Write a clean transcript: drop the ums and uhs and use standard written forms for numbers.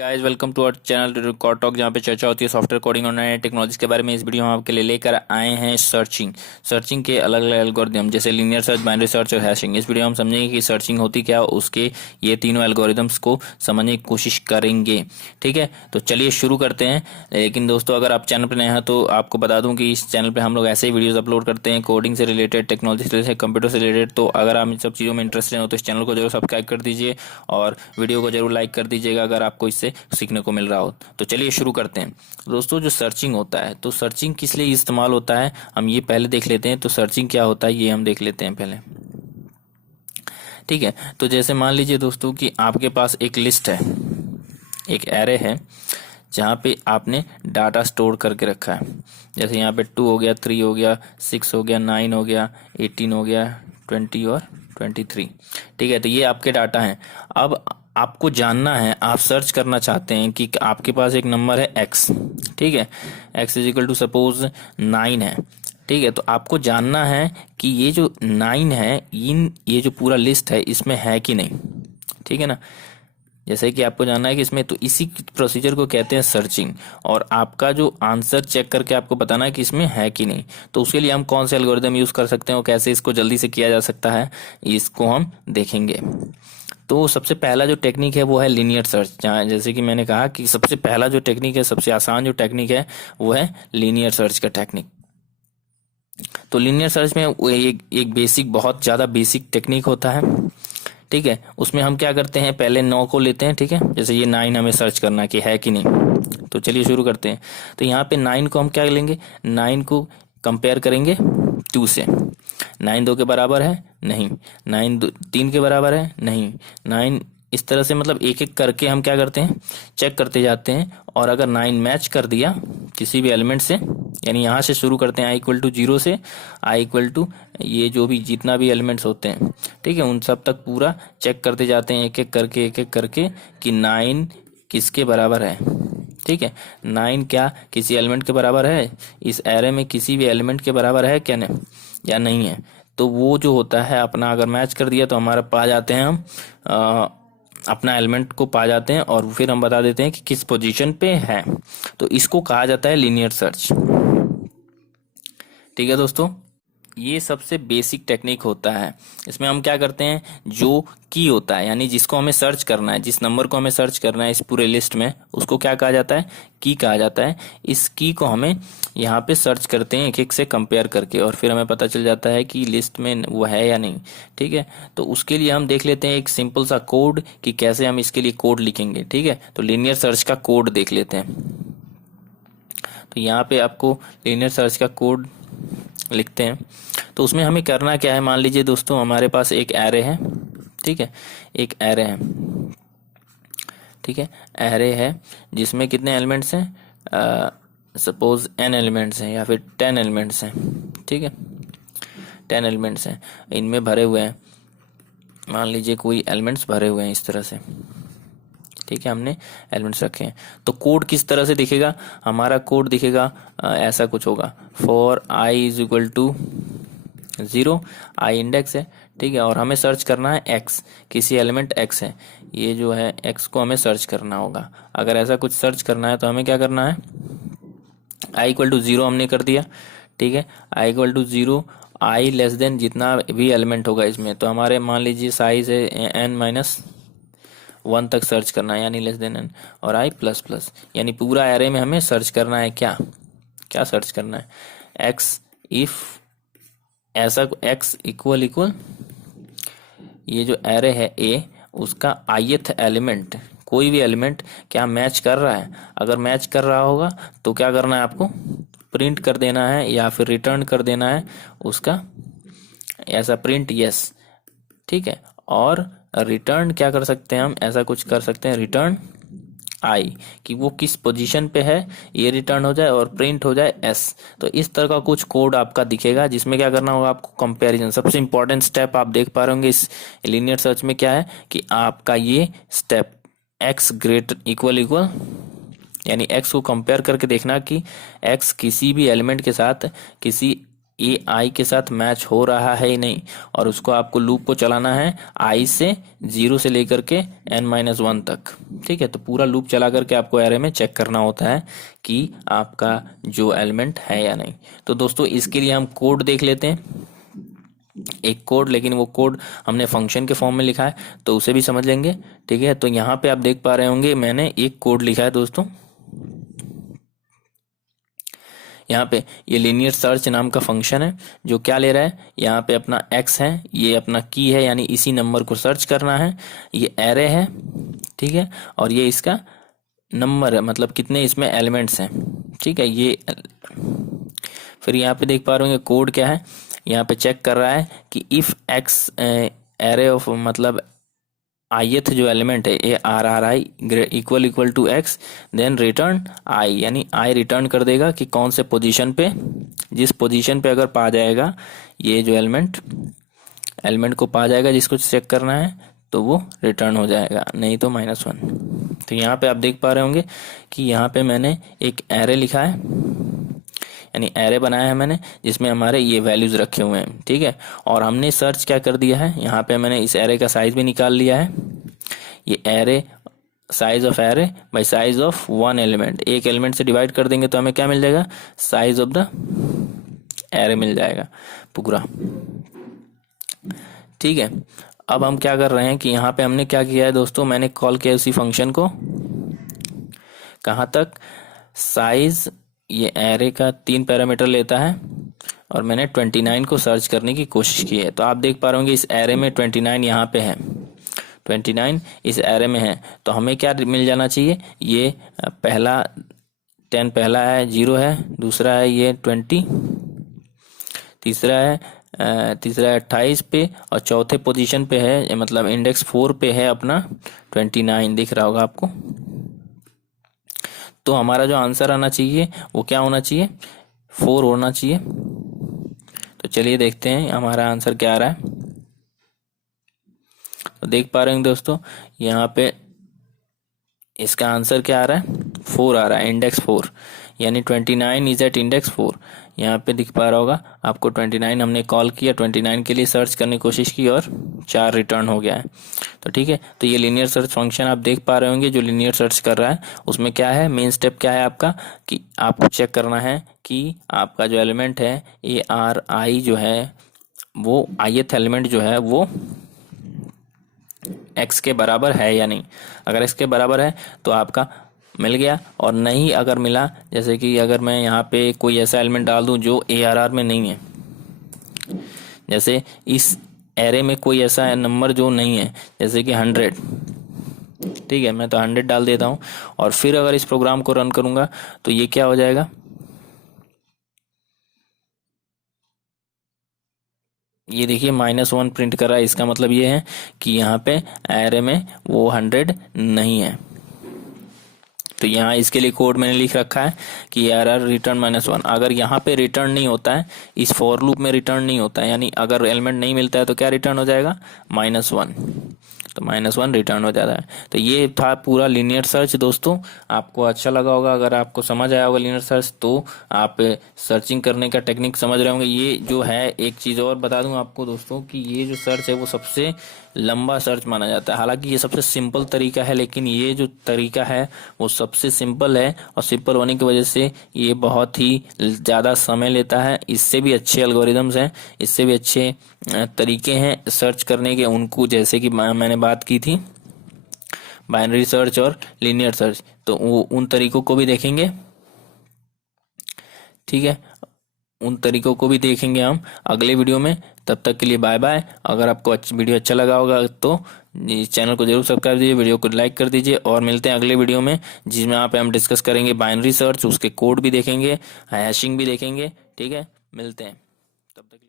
Guys welcome to our channel code talk, जहाँ पे चर्चा होती है सॉफ्टवेयर कोडिंग और नए टेक्नोलॉजीज के बारे में। इस वीडियो में हम आपके लिए लेकर आए हैं सर्चिंग के अलग अलग एल्गोरिदम, जैसे लीनियर सर्च, बाइनरी सर्च और हैशिंग। इस वीडियो में हम समझेंगे कि सर्चिंग होती क्या, उसके ये तीनों एल्गोरिदम्स को समझने की कोशिश करेंगे। ठीक है, तो चलिए शुरू करते हैं। लेकिन दोस्तों, अगर आप चैनल पर नए हैं तो आपको बता दूं कि इस चैनल पर हम लोग ऐसे ही वीडियोज अपलोड करते हैं, कोडिंग से रिलेटेड, टेक्नोलॉजी से रिलेटेड, कंप्यूटर से रिलेटेड। तो अगर आप इन सब चीज़ों में इंटरेस्टेड हो तो इस चैनल को जरूर सब्सक्राइब कर दीजिए और वीडियो को जरूर लाइक कर दीजिएगा अगर आपको इससे सीखने को मिल रहा हो। तो चलिए शुरू करते हैं। दोस्तों, जो सर्चिंग होता है, तो सर्चिंग किस लिए इस्तेमाल होता है हम ये पहले देख लेते हैं। तो सर्चिंग क्या होता है ये हम देख लेते हैं पहले। ठीक है, तो जैसे मान लीजिए दोस्तों कि आपके पास एक लिस्ट है, एक एरे है जहाँ पे आपने डाटा स्टोर करके रखा है। जैसे यहाँ पे 2 हो गया, 3 हो गया, 6 हो गया, 9 हो गया, 18 हो गया, 20 और 23। ठीक है, तो ये आपके डाटा हैं। अब आपको जानना है, आप सर्च करना चाहते हैं कि आपके पास एक नंबर है x। ठीक है, x is equal to suppose 9 है। ठीक है, तो आपको जानना है कि ये जो 9 है, ये जो पूरा लिस्ट है इसमें है कि नहीं। ठीक है ना, जैसे कि आपको जानना है कि इसमें, तो इसी प्रोसीजर को कहते हैं सर्चिंग। और आपका जो आंसर चेक करके आपको बताना है कि इसमें है कि नहीं। तो उसके लिए हम कौन से एल्गोरिदम यूज कर सकते हैं और कैसे इसको जल्दी से किया जा सकता है, इसको हम देखेंगे। तो सबसे पहला जो टेक्निक है वो है लीनियर सर्च। जहाँ जैसे कि मैंने कहा कि सबसे पहला जो टेक्निक है, सबसे आसान जो टेक्निक है वो है लीनियर सर्च का टेक्निक। तो लीनियर सर्च में वो एक बेसिक, बहुत ज़्यादा बेसिक टेक्निक होता है। ठीक है, उसमें हम क्या करते हैं, पहले 9 को लेते हैं। ठीक है, जैसे ये 9 हमें सर्च करना कि है कि नहीं। तो चलिए शुरू करते हैं। तो यहाँ पे 9 को हम क्या लेंगे, 9 को कंपेयर करेंगे 2 से। 9 2 के बराबर है नहीं, 9 3 के बराबर है नहीं, 9 इस तरह से, मतलब एक एक करके हम क्या करते हैं, चेक करते जाते हैं। और अगर 9 मैच कर दिया किसी भी एलिमेंट से, यानी यहाँ से शुरू करते हैं आई इक्वल टू 0 से, आई इक्वल टू ये जो भी जितना भी एलिमेंट्स होते हैं, ठीक है, उन सब तक पूरा चेक करते जाते हैं, एक एक करके कि 9 किसके बराबर है। ठीक है, 9 क्या किसी एलिमेंट के बराबर है, इस एरे में किसी भी एलिमेंट के बराबर है क्या नहीं, या नहीं है। तो वो जो होता है अपना, अगर मैच कर दिया तो हमारा पा जाते हैं हम, अपना एलिमेंट को पा जाते हैं और फिर हम बता देते हैं कि किस पोजीशन पे है। तो इसको कहा जाता है लीनियर सर्च। ठीक है दोस्तों, ये सबसे बेसिक टेक्निक होता है। इसमें हम क्या करते हैं, जो की होता है, यानी जिसको हमें सर्च करना है, जिस नंबर को हमें सर्च करना है इस पूरे लिस्ट में, उसको क्या कहा जाता है, की कहा जाता है। इस की को हमें यहाँ पे सर्च करते हैं एक एक से कंपेयर करके, और फिर हमें पता चल जाता है कि लिस्ट में वो है या नहीं। ठीक है, तो उसके लिए हम देख लेते हैं एक सिंपल सा कोड कि कैसे हम इसके लिए कोड लिखेंगे। ठीक है, तो लीनियर सर्च का कोड देख लेते हैं। तो यहाँ पे आपको लीनियर सर्च का कोड लिखते हैं। तो उसमें हमें करना क्या है, मान लीजिए दोस्तों हमारे पास एक एरे है। ठीक है, एक एरे है। ठीक है, एरे है जिसमें कितने एलिमेंट्स हैं, सपोज n एलिमेंट्स हैं या फिर 10 एलिमेंट्स हैं। ठीक है, 10 एलिमेंट्स हैं, इनमें भरे हुए हैं, मान लीजिए कोई एलिमेंट्स भरे हुए हैं इस तरह से। ठीक है, हमने एलिमेंट्स रखे हैं। तो कोड किस तरह से दिखेगा, हमारा कोड दिखेगा ऐसा कुछ होगा, for i is equal to 0, i index है। ठीक है, और हमें सर्च करना है x, किसी एलिमेंट x है, ये जो है x को हमें सर्च करना होगा। अगर ऐसा कुछ सर्च करना है तो हमें क्या करना है, आई इक्वल टू 0 हमने कर दिया। ठीक है, i equal to 0, i less than जितना भी एलिमेंट होगा इसमें, तो हमारे मान लीजिए साइज है n-1 तक सर्च करना है, यानी लेस देन n, और आई प्लस प्लस, यानी पूरा एरे में हमें सर्च करना है। क्या क्या सर्च करना है, x इफ ऐसा x इक्वल ये जो एरे है a, उसका ith एलिमेंट, कोई भी एलिमेंट क्या मैच कर रहा है। अगर मैच कर रहा होगा तो क्या करना है, आपको प्रिंट कर देना है या फिर रिटर्न कर देना है उसका ऐसा प्रिंट यस। ठीक है, और रिटर्न क्या कर सकते हैं हम, ऐसा कुछ कर सकते हैं, रिटर्न आई, कि वो किस पोजीशन पे है ये रिटर्न हो जाए, और प्रिंट हो जाए एस। तो इस तरह का कुछ कोड आपका दिखेगा जिसमें क्या करना होगा आपको, कंपैरिजन। सबसे इंपॉर्टेंट स्टेप आप देख पा रहे होंगे इस लीनियर सर्च में क्या है, कि आपका ये स्टेप एक्स ग्रेटर इक्वल यानी x को कंपेयर करके देखना कि x किसी भी एलिमेंट के साथ किसी ए आई के साथ मैच हो रहा है ही नहीं, और उसको आपको लूप को चलाना है आई से 0 से लेकर के n-1 तक। ठीक है, तो पूरा लूप चला करके आपको एरे में चेक करना होता है कि आपका जो एलिमेंट है या नहीं। तो दोस्तों इसके लिए हम कोड देख लेते हैं, एक कोड, लेकिन वो कोड हमने फंक्शन के फॉर्म में लिखा है तो उसे भी समझ लेंगे। ठीक है, तो यहाँ पे आप देख पा रहे होंगे मैंने एक कोड लिखा है दोस्तों। यहाँ पे ये लीनियर सर्च नाम का फंक्शन है जो क्या ले रहा है, यहाँ पे अपना x है, ये अपना की है, यानी इसी नंबर को सर्च करना है। ये एरे है, ठीक है, और ये इसका नंबर है, मतलब कितने इसमें एलिमेंट्स हैं। ठीक है, ये फिर यहाँ पे देख पा रहे होंगे कोड क्या है, यहाँ पे चेक कर रहा है कि इफ x एरे ऑफ मतलब ith जो एलिमेंट है a r r i equal to x, then return i, यानी आई रिटर्न कर देगा कि कौन से पोजीशन पे, जिस पोजीशन पे अगर पा जाएगा ये जो एलिमेंट को पा जाएगा जिसको चेक करना है तो वो रिटर्न हो जाएगा, नहीं तो -1। तो यहाँ पे आप देख पा रहे होंगे कि यहाँ पे मैंने एक एरे लिखा है, यानी एरे बनाया है मैंने जिसमें हमारे ये वैल्यूज रखे हुए हैं। ठीक है, और हमने सर्च क्या कर दिया है, यहाँ पे मैंने इस एरे का साइज भी निकाल लिया है। ये array size of array by size of one element, एक एलिमेंट से डिवाइड कर देंगे तो हमें क्या मिल जाएगा, साइज ऑफ द एरे मिल जाएगा पूरा। ठीक है, अब हम क्या कर रहे हैं कि यहाँ पे हमने क्या किया है दोस्तों, मैंने कॉल किया उसी फंक्शन को कहाँ तक, साइज ये एरे का 3 पैरामीटर लेता है और मैंने 29 को सर्च करने की कोशिश की है। तो आप देख पा रहे होंगे इस एरे में 29 यहाँ पे है, 29 इस एरे में है, तो हमें क्या मिल जाना चाहिए, ये पहला 10 पहला है 0 है, दूसरा है ये 20, तीसरा है 28 पे, और चौथे पोजीशन पे है मतलब इंडेक्स 4 पे है अपना 29, दिख रहा होगा आपको। तो हमारा जो आंसर आना चाहिए वो क्या होना चाहिए, 4 होना चाहिए। तो चलिए देखते हैं हमारा आंसर क्या आ रहा है। तो देख पा रहे हैं दोस्तों यहाँ पे इसका आंसर क्या आ रहा है, 4 आ रहा है, इंडेक्स 4, यानी 29 इज एट इंडेक्स 4। यहाँ पे दिख पा रहा होगा आपको 29 हमने कॉल किया, 29 के लिए सर्च करने की कोशिश की और 4 रिटर्न हो गया है। तो ठीक है, तो ये लीनियर सर्च फंक्शन आप देख पा रहे होंगे जो लीनियर सर्च कर रहा है, उसमें क्या है, मेन स्टेप क्या है आपका कि आपको चेक करना है कि आपका जो एलिमेंट है ए आर आई जो है वो ith एलिमेंट जो है वो x के बराबर है या नहीं। अगर x के बराबर है तो आपका मिल गया, और नहीं अगर मिला, जैसे कि अगर मैं यहाँ पे कोई ऐसा एलिमेंट डाल दूं जो ARR में नहीं है, जैसे इस एरे में कोई ऐसा नंबर जो नहीं है जैसे कि 100, ठीक है, मैं तो 100 डाल देता हूँ, और फिर अगर इस प्रोग्राम को रन करूंगा तो ये क्या हो जाएगा, ये देखिए -1 प्रिंट कर रहा है। इसका मतलब ये है कि यहाँ पे एरे में वो 100 नहीं है। तो यहाँ इसके लिए कोड मैंने लिख रखा है कि एरर रिटर्न -1। अगर यहाँ पे रिटर्न नहीं होता है, इस फॉर लूप में रिटर्न नहीं होता है, यानी अगर एलिमेंट नहीं मिलता है तो क्या रिटर्न हो जाएगा, -1। तो -1 रिटर्न हो जाता है। तो ये था पूरा लीनियर सर्च दोस्तों। आपको अच्छा लगा होगा, अगर आपको समझ आया होगा लीनियर सर्च तो आप सर्चिंग करने का टेक्निक समझ रहे होंगे। ये जो है, एक चीज़ और बता दूं आपको दोस्तों कि ये जो सर्च है वो सबसे लंबा सर्च माना जाता है। हालांकि ये सबसे सिंपल तरीका है, लेकिन ये जो तरीका है वो सबसे सिंपल है, और सिंपल होने की वजह से ये बहुत ही ज़्यादा समय लेता है। इससे भी अच्छे एल्गोरिदम्स हैं, इससे भी अच्छे तरीके हैं सर्च करने के, उनको जैसे कि मैंने बात की थी बाइनरी सर्च और लीनियर सर्च, तो वो उन तरीकों को भी देखेंगे। ठीक है, उन तरीकों को भी देखेंगे हम अगले वीडियो में। तब तक के लिए बाय बाय। अगर आपको वीडियो अच्छा लगा होगा तो इस चैनल को जरूर सब्सक्राइब कीजिए, वीडियो को लाइक कर दीजिए, और मिलते हैं अगले वीडियो में जिसमें यहाँ पे हम डिस्कस करेंगे बाइनरी सर्च, उसके कोड भी देखेंगे, हैशिंग भी देखेंगे। ठीक है, मिलते हैं तब तक।